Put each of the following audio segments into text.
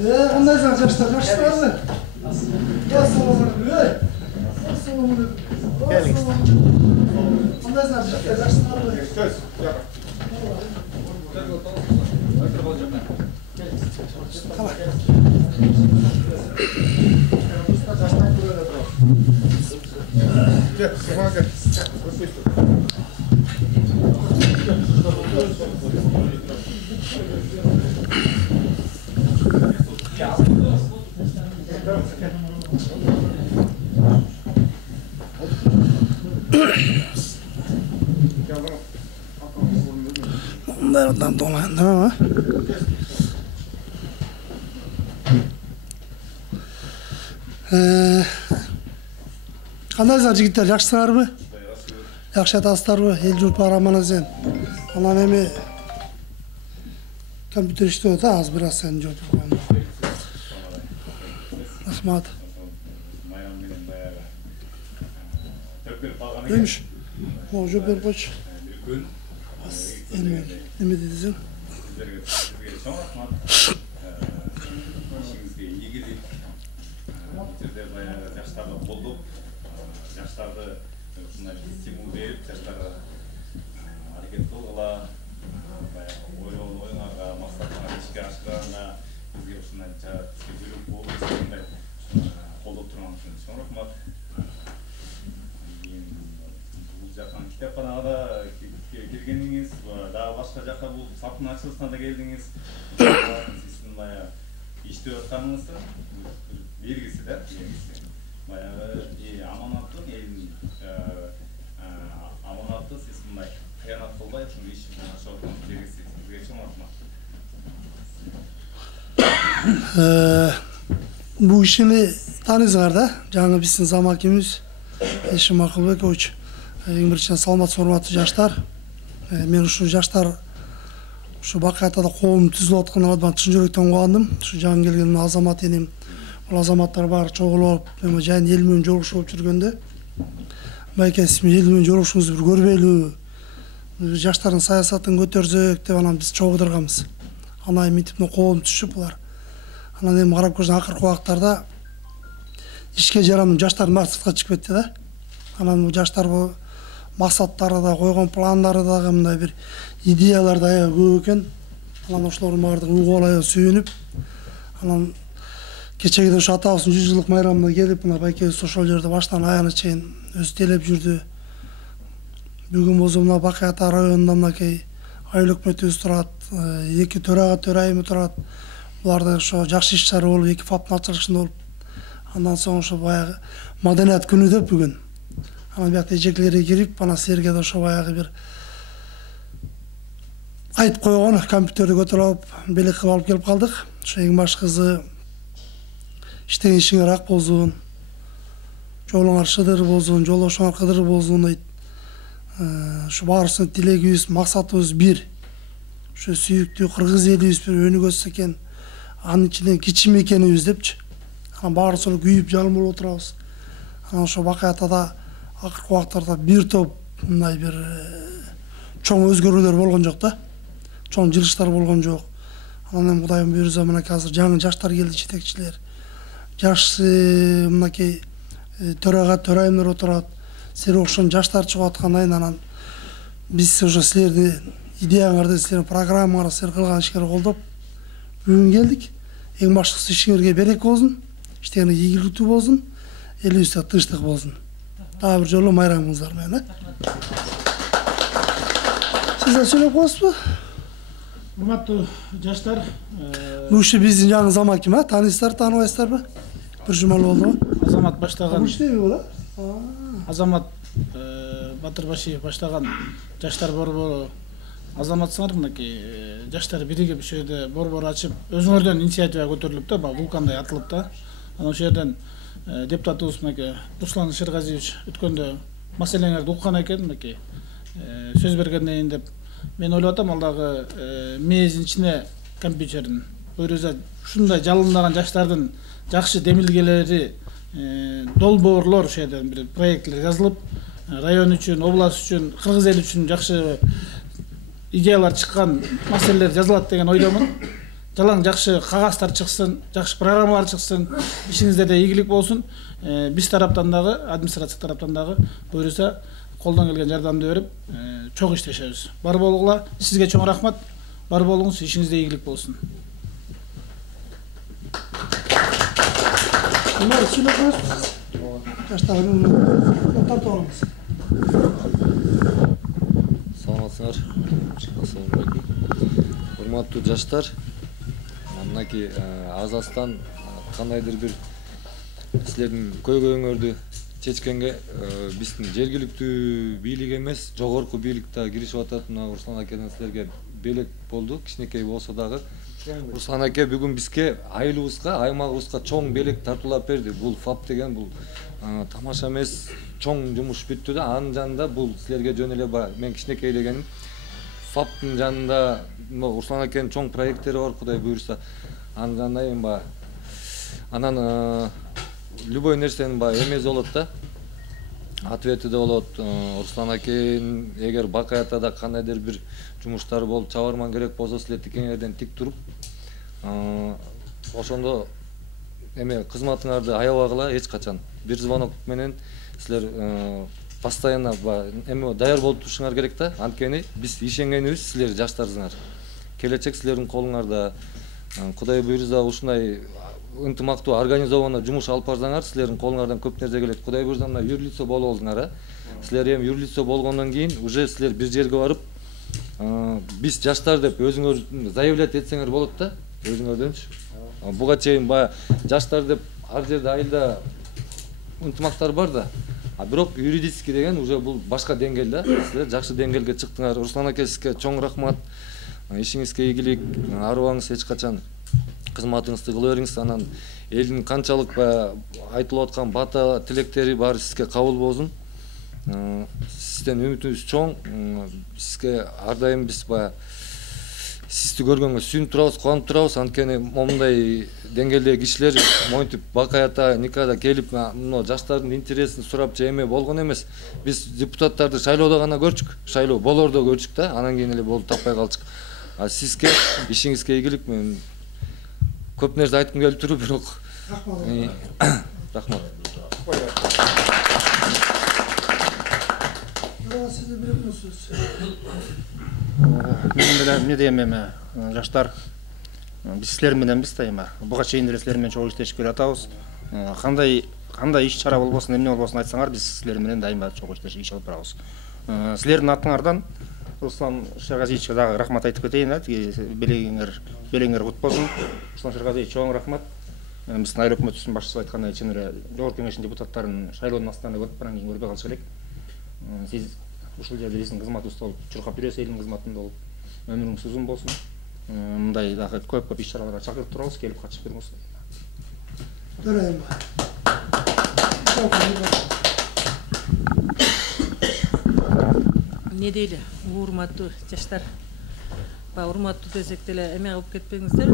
Qandaysan жаштар, жақсылармы? Assalomu Qandaysan жаштар, жақсыларmı? Bunlardan dolandı ama. Qandayсыздар жігіттер, жақсылармы? Жақсы жатасыздарбы? Ел жұрт бар аман есен. Анан эми компьютер иштеп атат, аз бир аз сен жооп койгон. Рахмат. Эмиш? О, жооп берип койчу. Эме дедиң? Сизерге чоң рахмат. Ишиңизге ийгилик. Жерде баягы жаштарды колдоп, жаштарды ушундай стимул берип, жаштарга аракет кылгыла, баягы оюңарга, максатыңарга ишке ашырганга бизге ушундай жүрүп болуп ушундай колдоп турган үчүн чоң рахмат. Бул жакан китепканага да келгениңиз, дагы башка жакка бул саптын ачылышына да келдиңиз. Сиздин баягы иштеп атканыңыздын белгиси да, белгиси. Баягы аманаттын элдин аманатты сиз мындай кыянат кылбай ушул иш менен ашып аткан белгиси. Сизге чоң рахмат. Бул ишини тааныйсыңар да, жаңы биздин замакибиз Эшим Акылбекович. Эң биринчиден саламатсыз урматтуу жаштар. Мен ушу жаштар ушу Бакыятада коом түзүлүп аткан абдан чын жүрөктөн кубандым. Ушу жаңы келген азамат энем, бул азаматтар баары чогулуп, эми жайын эл менен жолугушуп жүргөндө байке сиз эл менен жолугушуңузду бир көрбөйлү, жаштардын саясатын көтөрсөк деп анан биз чогулдурганбыз. Анан мынтип коом түшүп булар. Анан эми карап көрсөң акыркы убактарда ишке жарамдуу жаштардын баары сыртка чыгып кетти да. Анан бул жаштар бул максаттары да, койгон пландары дагы мындай бир идеялар да аябай көп экен. Анан ошолордун баардыгын угуп алып сүйүнүп, анан кечеги ошо атабыздын 100 жылдык майрамына келип, мына байкебиз ошол жерде баштан аягына чейин өзү делеп жүрдү. Бүгүн болсо мына Бакыята районунда мынакей айыл өкмөтүбүз турат, 2 төрайымы турат. Буларда ошо жакшы иш чара болуп, 2 фаптын ачылышында болуп, андан соң ошо баягы маданият күнү деп бүгүн. Анан биякта эжекелерге кирип, анан силерге да ошо баягы бир айтып койгон компьютерди көтөрүп, белек кылып алып келип калдык. Ошо эң башкысы иштеген ишиңер ак болсун, жолуңар шыдыр болсун, жолдошуңар кыдыр болсун дейт. Ушу баарыбыздын тилегибиз, максатыбыз бир. Ушу сүйүктүү кыргыз элибиз бир өнүгөсө экен, анын ичинен кичим экенибиз депчи. Анан баарыбыз эле күйүп жалын болуп отурабыз. Анан ошо Бакыятада акыркы убактарда бир топ мындай бир чоң өзгөрүүлөр болгон жок да. Чоң жылыштар болгон жок. Анан эми Кудайым буйрса мынакей азыр жаңы жаштар келди, жетекчилер. Жакшы мынакей төрайымдар отурат. Силер окшон жаштар чыгып аткандан анан биз уже силердин идеяңарды, силердин программаңарды, силер кылган иштерди колдоп бүгүн келдик. Эң башкысы ишиңерге берек болсун, иштегениңер ийгиликтүү болсун, элибизде тынчтык болсун. Дагы бир жолу майрамыңыздар менен. Сиз сөйлөп коесузбу? Урматтуу жаштар, Бул иши биздин жаңы замаким, таанысыздар, тааныбайсыздарбы? Бир жумалы болду. Азамат баштаган. Иштеби була? Азамат Батырбашиев баштаган жаштар борбору. Азаматсыңар мынакей жаштар биригип ошол жерде борбор ачып, өзүңөрдөн инициатива көтөрүлүп да, вулкандай атылып да. Анан ошол жерден депутатыбыз мынакей Руслан Шергазиевич өткөндө маселеңерди уккан экен, мынакей сөз бергенден кийин деп мен ойлоп атам, ал дагы мээздин ичине компьютердин буйруза ушундай жалындаган жаштардын жакшы демилгелери, долбоорлор ошол жерден бир проектлер жазылып, район үчүн, область үчүн, кыргыз эли үчүн жакшы идеялар чыккан маселелер жазылат деген ойдомун. жалаң жакшы кагаздар чыксын, жакшы программалар чыксын, ишиңизде да ийгилик болсун. Биз тараптан дагы, администрация тараптан дагы буюрса колдон келген жардамды берип, чоң иштешебиз. Бар болгула, сизге чоң рахмат. Бар болуңуз, ишиңизде ийгилик болсун. Саламатсыңар. Assalamu alaikum. Урматтуу жаштар, мынакей Азастан кандайдыр бир силердин көйгөйүңөрдү чечкенге биздин жергиликтүү бийлик эмес, жогорку бийлик да киришип атат. Мына Руслан акеден силерге белек болду, кичинекей болсо дагы. Руслан аке бүгүн бизге айылыбызга, аймагыбызга чоң белек тартуулап берди. Бул ФАП деген бул тамаша эмес, чоң жумуш бүттү да, анын жанында бул силерге жөн эле мен кичинекей дегеним ФАПтын жанында Руслан акенин чоң проекттери бар, Кудай буйрса. Анын жанында эми анан любой нерсенин эмеси болот да. Ответи да болот. Руслан акенин эгер бакаятада кандайдыр бир жумуштар болуп чабарман керек болсо силер тикеңерден тик туруп ошондо эме кызматыңарды аябагыла эч качан. Бир звонок менен силер постоянно эме даяр болуп турушуңар керек да. Анткени биз ишенгенибиз силер жаштарыңар. Келечек силердин колуңарда. Кудай буйрса ушундай ынтымактуу организовано жумуш алып барсаңар, силердин колуңардан көп нерсе келет. Кудай буйрса мына юрлицо болобуңар, Силер эми юрлицо болгондон кийин уже силер бир жерге барып биз жаштар деп өзүңөр заявлять этсеңер болот да, өзүңөрдөнчү. Буга чейин жаштар деп ар жерде айылда ынтымактар бар да. Бирок юридически деген уже бул башка деңгээл да. Силер жакшы деңгээлге чыктыңар. Руслан аке сизге чоң рахмат. Ишиңизге ийгилик, арыбаңыз эч качан кызматыңызды кыла бериңиз. Анан элдин канчалык айтылып аткан бата тилектери баары сизге кабыл болсун. Сизден үмүтүбүз чоң. Сизге ар дайым биз сизди көргөнгө сүйүнүп турабыз, кубанып турабыз. Анткени момундай деңгээлдеги кишилер монтип бакаята, никада келип мына жаштардын интересин сурап же эме болгон эмес. Биз депутаттарды шайлоодо гана көрчүк, шайлоо болордо көрчүк да, анан кийин эле болуп таппай калчык. Сизге ишиңизге ийгилик. Мен көп нерсе айткым келип туруп, бирок рахмат. Мен деле эмне дейм эми, жаштар биз силер менен биз да эми буга чейин деле силер менен чогуу иштешип келатабыз. Кандай иш чара болбосун, эмне болбосун айтсаңар, биз силер менен дайыма чогуу иштешип иш алып барабыз. Силердин атыңардан Руслан Шергазиевичке дагы рахмат айтып кетейин, белеңер кут болсун. Руслан Шергазиевич чоң рахмат. Биздин айыл өкмөтүбүздүн башчысы айткандай, чын эле жогорку кеңештин депутаттарын шайлоонун астынан көрүп баран кийин көрбөй калыш керек. Сиз ушул жерде биздин кызматыбызда болуп, чуркап жүрөсүз, элдин кызматында болуп, өмүрүңүз узун болсун. Мындай дагы көп иш-чараларга чакырып турабыз, келип катышып бериңиз. Не дейли, урматтуу жаштар. Урматтуу десек деле эме кылып кетпеңиздер.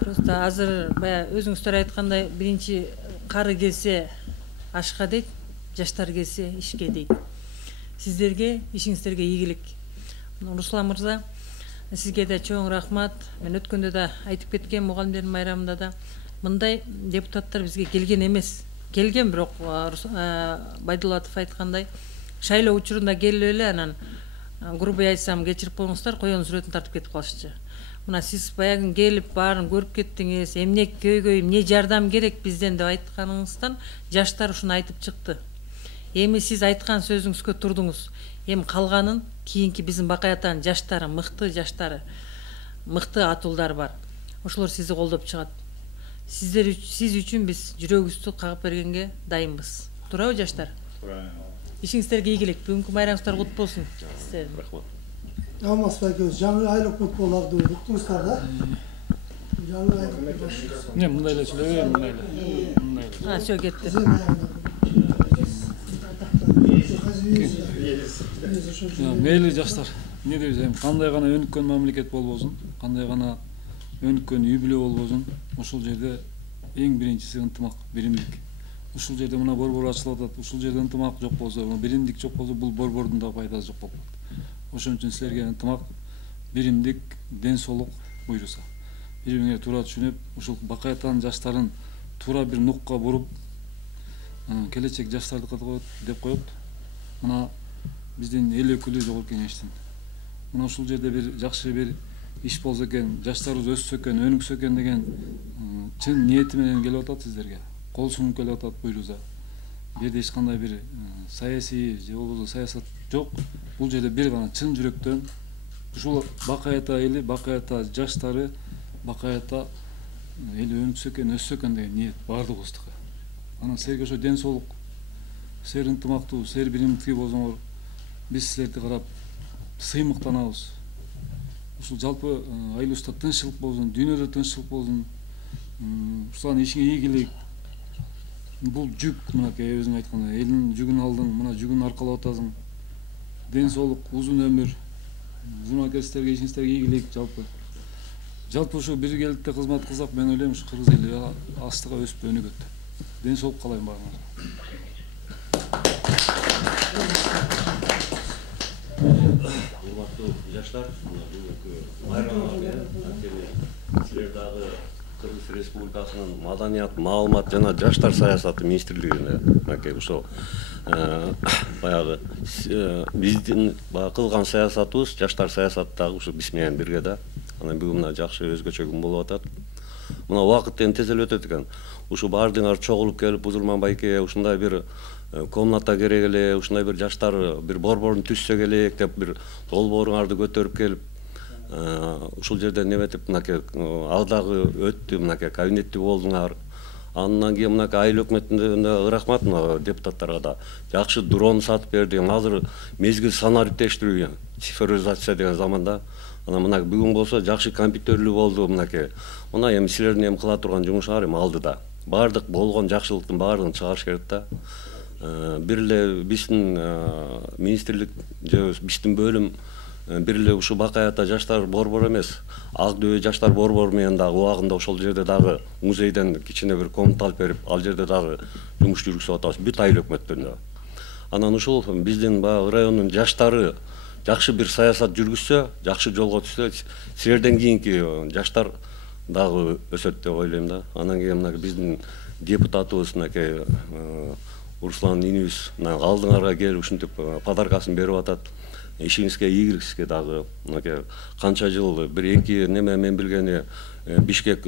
Просто азыр өзүңүздөр айткандай, биринчи кары келсе ашка дейт, жаштар келсе ишке дейт. Сиздерге, ишиңиздерге ийгилик. Руслан мырза, сизге да чоң рахмат. Мен өткөндө да айтып кеткен, мугалимдердин майрамында да мындай депутаттар бизге келген эмес. Келген, бирок Байдулатов айткандай, шайлоо учурунда келип эле анан грубый айтсам кечирип коюңуздар, коёнун сүрөтүн тартып кетип калышчу. Мына сиз баягы келип баарын көрүп кеттиңиз, эмне көйгөй, эмне жардам керек бизден деп айтканыңыздан жаштар ушуну айтып чыкты. Эми сиз айткан сөзүңүзгө турдуңуз. Эми калганын кийинки биздин Бакаятанын жаштары, мыкты жаштары, мыкты атуулдар бар. Ошолор сизди колдоп чыгат. Сиз үчүн биз жүрөгүбүздү кагып бергенге дайынбыз. Туурабы жаштар? Туура. Ишиңиздерге ийгилик. Бүгүнкү майрамыңыздар кут болсун. Рахмат. Алмазбек өзү жаңы айлык кут боларды уктуңуздар да. Жаңы айлык. Не, мындай эле сүйлөбөйм, мындай эле. Всё кетти. Мейли жаштар, эмне дейбиз эми, кандай гана өнүккөн мамлекет болбосун, кандай гана өнүккөн үй бүлө болбосун, ошол жерде эң биринчиси ынтымак, биримдик. Ушул жерде мына борбор ачылып атат, ушул жерде ынтымак жок болсо, биримдик жок болсо, бул борбордун да пайдасы жок болуп калат. Ошон үчүн силерге ынтымак, биримдик, ден соолук буйруса. бири бириңерге туура түшүнүп, ушул Бак Аятанын жаштарын туура бир нукка буруп, келечек жаштардыкы деп коет. Мына биздин эл өкүлү жогорку кеңештин. Мына ушул жерде бир жакшы бир иш болсо экен, жаштарыбыз өссө экен, өнүксө экен деген чын ниети менен келип атат сиздерге. Кол сунуп келип атат буйруза. Бул жерде эч кандай бир саясий же болбосо саясат жок. Бул жерде бир гана чын жүрөктөн ушул Бак Аята эли, Бак Аята жаштары, Бак Аята эл өнүксө экен, өссө экен деген ниет баардыгыбыздыкы. Анан силерге ошо ден соолук, силер ынтымактуу, силер биримдикти болсоңор, биз силерди карап сыймыктанабыз. Ушул жалпы айылыбызда тынччылык болсун, дүйнөдө тынччылык болсун, ушулардын ишиңе ийгилик. Бул жүк, мынакей өзүң айткандай, элдин жүгүн алдың, мына жүгүн аркалап атасың. Ден соолук, узун өмүр, журналисттерге, силерге ишиңиздерге ийгилик жалпы. Жалпы ушу биргеликте кызмат кылсак, мен ойлойм ушу кыргыз эли астыга өсүп өнүгөт. Ден соолук каалайм баарыңарга. Урматтуу жаштар, силер дагы Кыргыз Республикасынын Маданият, маалымат жана жаштар саясаты министрлигине мынакей ошо баягы биздин кылган саясатыбыз, жаштар саясаты дагы ушу биз менен бирге да. Анан бүгүн мына жакшы өзгөчө күн болуп атат. Мына убакыт эми тез эле өтөт экен. Ушу баардыгыңар чогулуп келип, Бузурман байке ушундай бир комната керек эле, ушундай бир жаштар бир борборун түзсөк элек деп бир долбооруңарды көтөрүп келип, ушул жерде неметип мынакей ал дагы өттү, мынакей кабинетти болдуңар. Андан кийин мынакей айыл өкмөтүнө рахмат, депутаттарга да жакшы дрон сатып берди. Азыр мезгил санариптештирүү, цифровизация деген заманда. Анан мына бүгүн болсо жакшы компьютерлүү болду мынакей. Мына эми силердин эми кыла турган жумушуңар эми алдыда. Бардык болгон жакшылыктын баардыгын чыгарыш керек да. Бир эле биздин министрлик же биздин бөлүм бир эле ушу Бак Аята жаштар борбору эмес, Ак Дөбө жаштар борбору менен дагы убагында ошол жерде дагы музейден кичине бир комната алып берип, ал жерде дагы жумуш жүргүзүп атабыз бүт айыл өкмөттөрүнө. Анан ушул биздин баягы райондун жаштары жакшы бир саясат жүргүзсө, жакшы жолго түшсө, силерден кийинки жаштар дагы өсөт деп ойлойм да. Анан кийин мына биздин депутатыбыз мынакей Руслан инибиз алдыңарга келип ушинтип подаркасын берип атат. Ишиңизге ийгилик сизге дагы. Мынакей канча жыл бир эки неме мен билгени Бишкек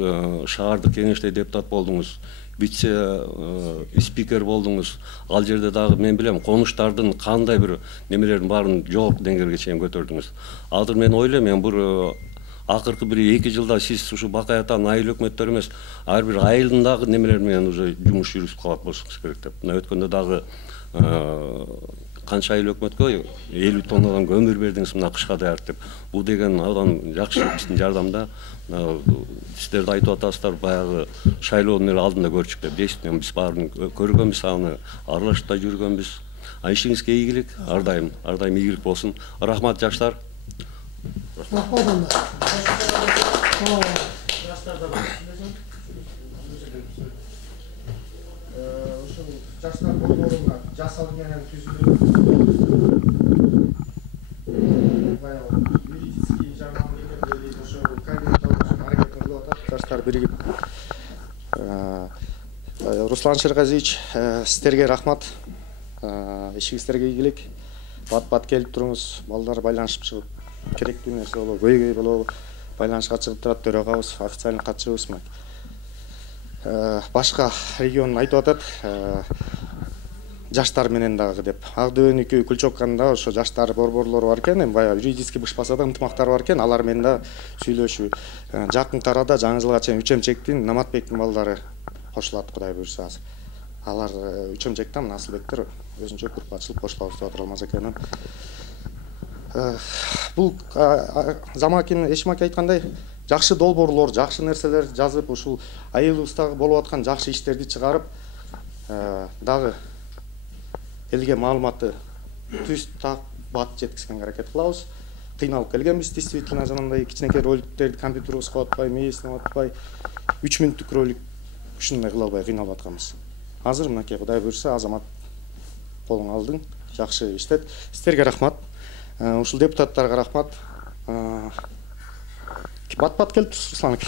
шаардык кеңеште депутат болдуңуз, вице спикер болдуңуз. Ал жерде дагы мен билем конуштардын кандай бир немелердин баарын жогорку деңгээлге чейин көтөрдүңүз. Азыр мен ойлойм, мен бир акыркы бир 2 жылда сиз ушу Бак Аятанын айыл өкмөттөрү эмес, ар бир айылдын дагы немелер менен уже жумуш жүргүзүп калат болушуңуз керек деп. Мына өткөндө дагы канча айыл өкмөткө 50 тоннадан көмүр бердиңиз мына кышка даяртып. Бул деген абдан жакшы биздин жардамда. Сиздер да айтып атасыздар, баягы шайлоонун эле алдында көрчүк деп. Действительно биз баарын көргөнбүз, аны аралашып да жүргөнбүз. Ишиңизге ийгилик, ар дайым ийгилик болсун. Рахмат жаштар. Рахмат анда. Жаштар борборуна жас алым менен түзүлүп, баягы юридический жардам бергенде ошо кабинет алып аракет кылып атат. Жаштар биригип. Руслан Шергазиевич, сиздерге рахмат. Ишиңиздерге ийгилик. Бат-бат келип туруңуз, балдар байланышып чыгып, керектүү нерсе болобу, көйгөй болобу, байланышка чыгып турат төрагабыз, официальный катчыбыз. Башка регион айтып атат, жаштар менен дагы деп. Ак Дөбөнүкү Күлчөкканда ошо жаштар борборлору бар экен, эми баягы юридически бышпаса да ынтымактар бар экен, алар менен да сүйлөшүү. Жакынкы арада жаңы жылга чейин Үчөмчектин Наматбектин балдары кошулат, Кудай буйрса. Алар Үчөмчектен Асылбектер өзүнчө группа ачылып кошулабыз деп атыр алмаз экенин. Бул Замакин Эшимаки айткандай, жакшы долбоорлор, жакшы нерселер жазып, ушул айылыбыздагы болуп аткан жакшы иштерди чыгарып, дагы элге маалыматты түз так бат жеткизгенге аракет кылабыз. Кыйналып келгенбиз, действительно жанагындай кичинекей роликтерди компьютерибиз кылып атпай, мээсине атпай, 3 мүнөттүк ролик ушундай кыла албай кыйналып атканбыз. Азыр мынакей Кудай буйрса Азамат колуң алдың, жакшы иштет. Сиздерге рахмат. Ушул депутаттарга рахмат. бат бат келип турсуз Руслан аке.